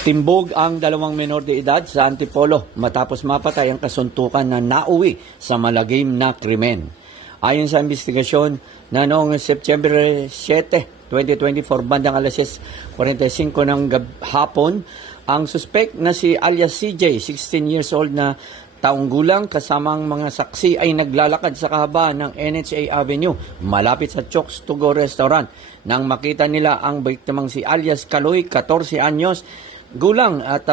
Timbog ang dalawang menor de edad sa Antipolo matapos mapatay ang kasuntukan na nauwi sa malagim na krimen. Ayon sa investigasyon na noong September 7, 2024, bandang alas 6:45 ng hapon, ang suspect na si alias CJ, 16 years old na taong gulang kasamang mga saksi ay naglalakad sa kahabaan ng NHA Avenue malapit sa Chokes to Go restaurant. Nang makita nila ang biktimang si alias Kaloy, 14 anyos, gulang at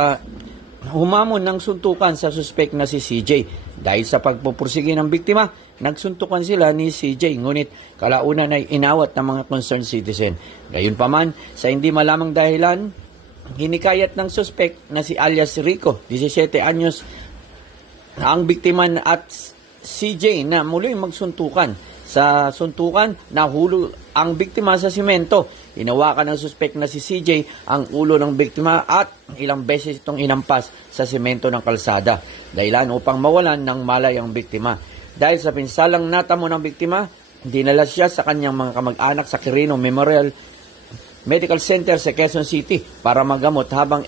humamon ng suntukan sa suspect na si CJ. Dahil sa pagpupursige ng biktima, nagsuntukan sila ni CJ, ngunit kalaunan ay inawat ng mga concerned citizen. Gayunpaman, sa hindi malamang dahilan, hinikayat ng suspect na si alias Rico, 17 anyos, ang biktima at CJ na muli magsuntukan. Sa suntukan, nahulog ang biktima sa simento. Hinawakan ng suspect na si CJ ang ulo ng biktima at ilang beses itong inampas sa simento ng kalsada. Dahilan upang mawalan ng malay ang biktima. Dahil sa pinsalang natamo ng biktima, dinala siya sa kanyang mga kamag-anak sa Quirino Memorial Medical Center sa Quezon City para magamot, habang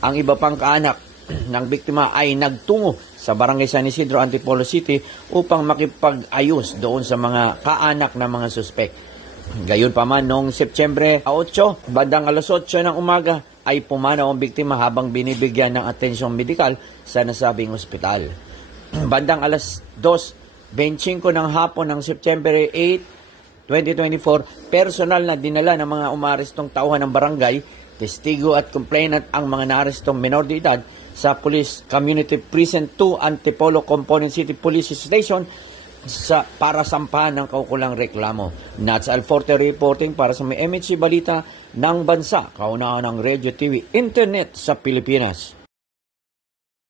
ang iba pang kaanak ng biktima ay nagtungo sa Barangay San Isidro, Antipolo City upang makipag-ayos doon sa mga kaanak ng mga suspect. Gayunpaman, noong Setyembre 8, bandang alas 8 ng umaga, ay pumanaw ang biktima habang binibigyan ng atensyong medikal sa nasabing ospital. Bandang alas 2:25 ng hapon ng September 8, 2024, personal na dinala ng mga umarestong tauhan ng barangay, testigo at complainant ang mga naarestong menor de edad sa Police Community Precinct 2 Antipolo Component City Police Station para sampahan ng kaukulang reklamo. Nats Alforte reporting para sa may MHC Balita ng Bansa, kauna-unang Radio TV Internet sa Pilipinas.